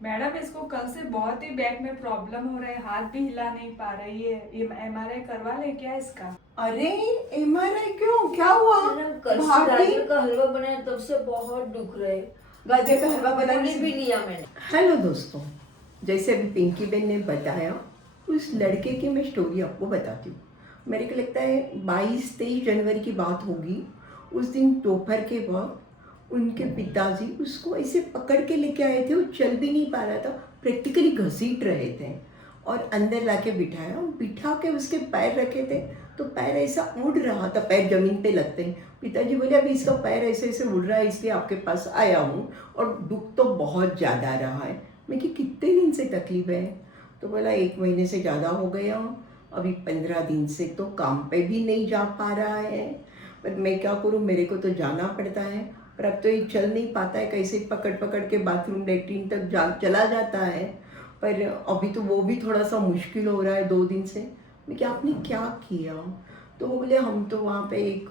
Madam इसको कल से बहुत ही बैक में प्रॉब्लम हो रहा है, हाथ भी हिला नहीं पा रही है। एमआरआई करवा ले क्या इसका? अरे एमआरआई क्यों, क्या हुआ? मैडम कल से भारती, गाजर का हलवा बनाया तब से बहुत दुख रहे। गाजर का हलवा गोली बनाने भी लिया मैंने। हेलो दोस्तों, जैसे अभी पिंकी बेन ने बताया, उस लड़के की मैं स्टोरी आपको बताती हूँ। मेरे को लगता है 22-23 जनवरी की बात होगी। उस दिन दोपहर के वक्त उनके पिताजी उसको ऐसे पकड़ के लेके आए थे। वो चल भी नहीं पा रहा था, प्रैक्टिकली घसीट रहे थे और अंदर लाके बिठाया, बिठा के उसके पैर रखे थे तो पैर ऐसा उड़ रहा था, पैर जमीन पे लगते हैं। पिताजी बोले अभी इसका पैर ऐसे ऐसे उड़ रहा है, इसलिए आपके पास आया हूँ और दुख तो बहुत ज़्यादा रहा है। मैं कि कितने दिन से तकलीफ है? तो बोला 1 महीने से ज़्यादा हो गया, अभी 15 दिन से तो काम पे भी नहीं जा पा रहा है। पर मैं क्या करूँ, मेरे को तो जाना पड़ता है। पर अब तो ये चल नहीं पाता है, कैसे पकड़ पकड़ के बाथरूम लैट्रिन तक चला जाता है। पर अभी तो वो भी थोड़ा सा मुश्किल हो रहा है 2 दिन से। मैं कि आपने क्या किया? तो वो बोले हम तो वहाँ पे एक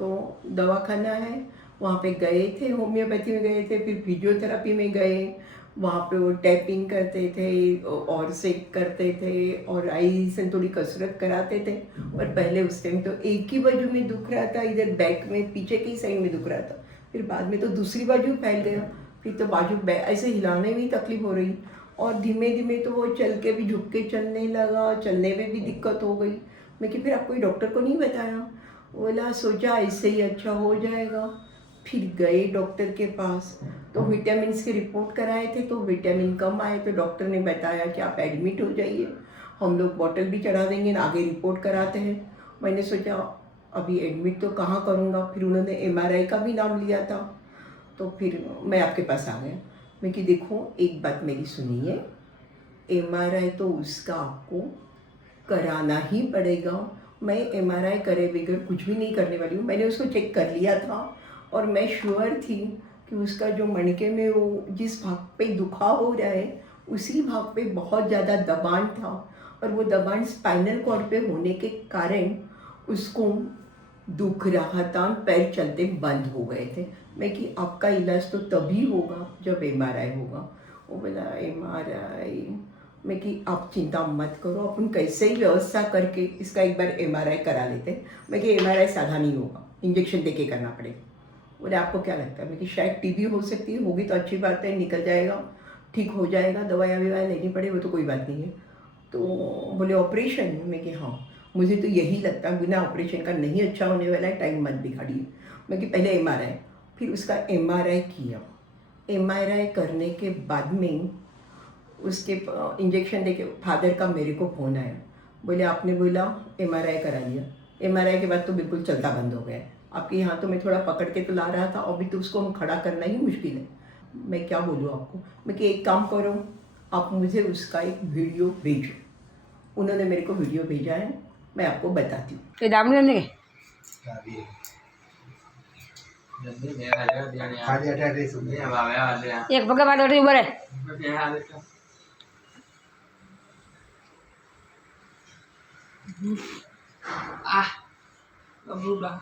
दवाखाना है, वहाँ पे गए थे, होम्योपैथी में गए थे, फिर फिजियोथेरेपी में गए। वहाँ पे वो टैपिंग करते थे और सेक करते थे और आई से थोड़ी कसरत कराते थे। और पहले उस टाइम तो एक ही बाजू में दुख रहा था, इधर बैक में पीछे की साइड में दुख रहा था। फिर बाद में तो दूसरी बाजू फैल गया, फिर तो ऐसे हिलाने में ही तकलीफ हो रही। और धीमे धीमे तो वो चल के भी झुक के चलने लगा, चलने में भी दिक्कत हो गई। मैं कि फिर आप कोई डॉक्टर को नहीं बताया? बोला सोचा ऐसे ही अच्छा हो जाएगा। फिर गए डॉक्टर के पास तो विटामिन की रिपोर्ट कराए थे तो विटामिन कम आए, तो डॉक्टर ने बताया कि आप एडमिट हो जाइए, हम लोग बॉटल भी चढ़ा देंगे, आगे रिपोर्ट कराते हैं। मैंने सोचा अभी एडमिट तो कहाँ करूँगा, फिर उन्होंने एमआरआई का भी नाम लिया था। तो फिर मैं आपके पास आ गया। मैं कि देखो एक बात मेरी सुनिए, एमआरआई तो उसका आपको कराना ही पड़ेगा। मैं एमआरआई करे बगैर कुछ भी नहीं करने वाली हूँ। मैंने उसको चेक कर लिया था और मैं श्योर थी कि उसका जो मणके में वो जिस भाग पे दुखाव हो रहा है उसी भाग पे बहुत ज़्यादा दबाण था और वो दबाण स्पाइनल कॉर्ड पे होने के कारण उसको दुख रहा था, पैर चलते बंद हो गए थे। मैं कि आपका इलाज तो तभी होगा जब एमआरआई होगा। वो बोला एमआरआई? मैं कि आप चिंता मत करो, अपन कैसे ही व्यवस्था करके इसका एक बार एमआरआई करा लेते हैं। मैं कि एमआरआई साधा नहीं होगा, इंजेक्शन देके करना पड़ेगा। बोले आपको क्या लगता है? मैं कि शायद टीबी हो सकती है, होगी तो अच्छी बात है, निकल जाएगा, ठीक हो जाएगा, दवाइयाँ ववाइयाँ लेनी पड़े वो तो कोई बात नहीं है। तो बोले ऑपरेशन? मैं कि हाँ, मुझे तो यही लगता है बिना ऑपरेशन का नहीं अच्छा होने वाला है, टाइम मत बिगाड़िए। मैं कि पहले एमआरआई। फिर उसका एमआरआई किया। एमआरआई करने के बाद में उसके इंजेक्शन देके फादर का मेरे को फ़ोन आया, बोले आपने बोला एमआरआई करा लिया। एमआरआई के बाद तो बिल्कुल चलता बंद हो गया। आपके यहाँ तो मैं थोड़ा पकड़ के तो ला रहा था, अभी तो उसको हम खड़ा करना ही मुश्किल है। मैं क्या बोलूँ आपको? मैं कि एक काम करो, आप मुझे उसका एक वीडियो भेजो। उन्होंने मेरे को वीडियो भेजा है, मैं आपको बताती हूँ। ये दाम लेने के एक पके बात होती ऊपर है Ah, berubah.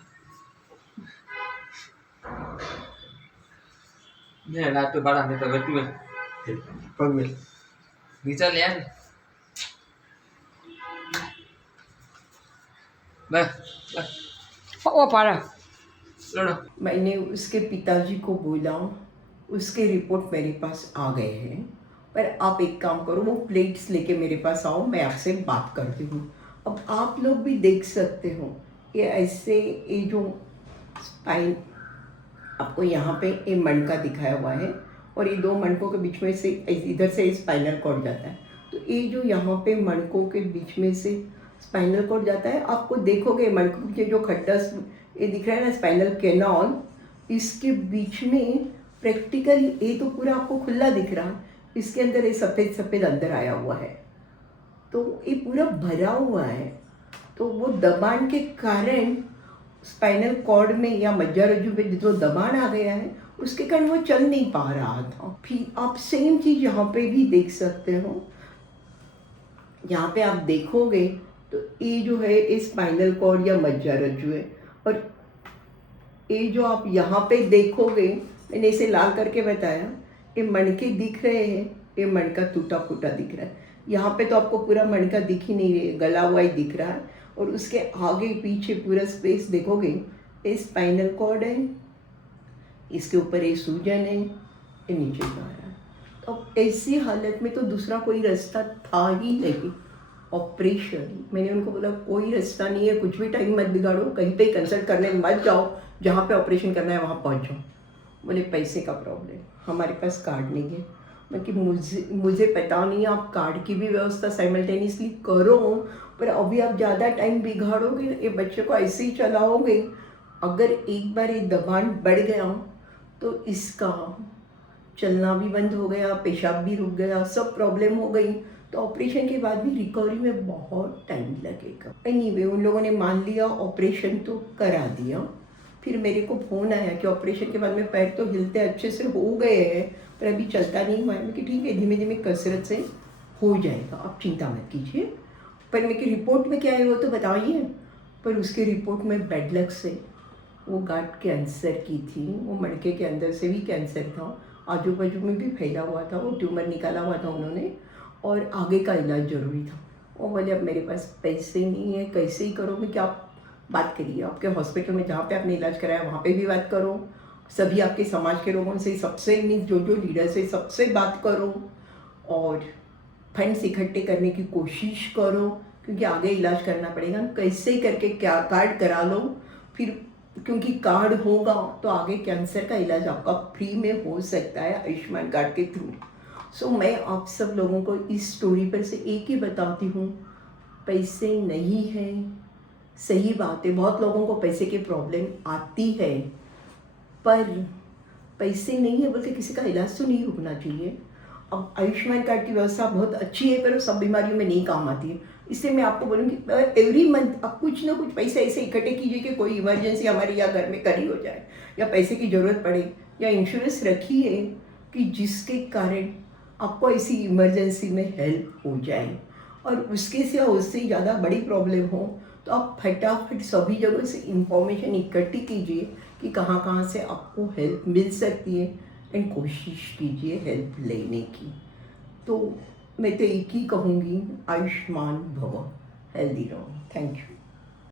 Ini lah tu barang kita betul. Pemil. Bisa lihat. Bah, bah. वो पारा लो। मैंने उसके पिताजी को बोला, उसके रिपोर्ट मेरे पास आ गए हैं, पर आप एक काम करो, वो प्लेट्स लेके मेरे पास आओ, मैं आपसे बात करती हूँ। अब आप लोग भी देख सकते हो ये ऐसे, ये जो स्पाइन आपको यहाँ पे ये मणका दिखाया हुआ है और ये 2 मणकों के बीच में से इधर से स्पाइनल कॉर्ड जाता है। तो ये जो यहाँ पे मणकों के बीच में से स्पाइनल कॉर्ड जाता है, आपको देखोगे मणकों के जो खड्डा ये दिख रहा है ना, स्पाइनल कैनाल, इसके बीच में प्रैक्टिकली ये तो पूरा आपको खुला दिख रहा है, इसके अंदर ये सफ़ेद सफ़ेद अंदर आया हुआ है, तो ये पूरा भरा हुआ है। तो वो दबाण के कारण स्पाइनल कॉर्ड में या मज्जारज्जु पे जो दबाण आ गया है उसके कारण वो चल नहीं पा रहा था। फिर आप सेम चीज़ यहाँ पे भी देख सकते हो। यहाँ पे आप देखोगे तो ये जो है ये स्पाइनल कॉर्ड या मज्जारज्जु है और ये जो आप यहाँ पे देखोगे, मैंने इसे लाल करके बताया, ये मणके दिख रहे हैं, ये मणका टूटा फूटा दिख रहा है। यहाँ पे तो आपको पूरा मणका दिख ही नहीं रही है, गला हुआ ही दिख रहा है। और उसके आगे पीछे पूरा स्पेस देखोगे, ये स्पाइनल कॉर्ड है, इसके ऊपर ये सूजन है, ये नीचे जा रहा है। तो अब ऐसी हालत में तो दूसरा कोई रास्ता था ही नहीं, ऑपरेशन। मैंने उनको बोला कोई रास्ता नहीं है, कुछ भी टाइम मत बिगाड़ो, कहीं पे कंसल्ट करने मत जाओ, जहाँ पे ऑपरेशन करना है वहाँ पहुँच जाओ। बोले पैसे का प्रॉब्लम, हमारे पास कार्ड नहीं है। मैं कि मुझे पता नहीं, आप कार्ड की भी व्यवस्था साइमल्टेनियसली करो, पर अभी आप ज़्यादा टाइम बिगाड़ोगे, ये बच्चे को ऐसे ही चलाओगे। अगर एक बार ये दबान बढ़ गया तो इसका चलना भी बंद हो गया, पेशाब भी रुक गया, सब प्रॉब्लम हो गई, तो ऑपरेशन के बाद भी रिकवरी में बहुत टाइम लगेगा। एनीवे उन लोगों ने मान लिया, ऑपरेशन तो करा दिया। फिर मेरे को फ़ोन आया कि ऑपरेशन के बाद में पैर तो हिलते अच्छे से हो गए हैं, पर अभी चलता नहीं हुआ है। मैं कि ठीक है, धीमे धीमे कसरत से हो जाएगा, आप चिंता मत कीजिए। पर मेरी रिपोर्ट में क्या है वो तो बताइए। पर उसके रिपोर्ट में बैड लक से वो गांठ कैंसर की थी, वो मणके के अंदर से भी कैंसर था, आजू बाजू में भी फैला हुआ था, वो ट्यूमर निकाला हुआ था उन्होंने, और आगे का इलाज ज़रूरी था। वो बोले अब मेरे पास पैसे नहीं है, कैसे ही करो। मैं क्या, आप बात करिए आपके हॉस्पिटल में जहाँ पे आपने इलाज कराया वहाँ पे भी बात करो, सभी आपके समाज के लोगों से, सबसे जो लीडर्स है सबसे बात करो, और फंड्स इकट्ठे करने की कोशिश करो, क्योंकि आगे इलाज करना पड़ेगा। कैसे करके क्या कार्ड करा लो, फिर क्योंकि कार्ड होगा तो आगे कैंसर का इलाज आपका फ्री में हो सकता है आयुष्मान कार्ड के थ्रू। सो मैं आप सब लोगों को इस स्टोरी पर से एक ही बताती हूँ, पैसे नहीं है, सही बात है, बहुत लोगों को पैसे की प्रॉब्लम आती है, पर पैसे नहीं है बोलते किसी का इलाज तो नहीं रुकना चाहिए। अब आयुष्मान कार्ड की व्यवस्था बहुत अच्छी है, पर वो सब बीमारियों में नहीं काम आती है। इसलिए मैं आपको बोलूँगी एवरी मंथ आप कुछ ना कुछ पैसे ऐसे इकट्ठे कीजिए कि कोई इमरजेंसी हमारे या घर में खड़ी हो जाए, या पैसे की ज़रूरत पड़े, या इंश्योरेंस रखिए कि जिसके कारण आपको ऐसी इमरजेंसी में हेल्प हो जाए। और उसके से उससे ज़्यादा बड़ी प्रॉब्लम हो तो आप फटाफट सभी जगह से इंफॉर्मेशन इकट्ठी कीजिए कि कहाँ कहाँ से आपको हेल्प मिल सकती है, एंड कोशिश कीजिए हेल्प लेने की। तो मैं तो एक ही कहूँगी, आयुष्मान भव, हेल्दी रहो। Thank you.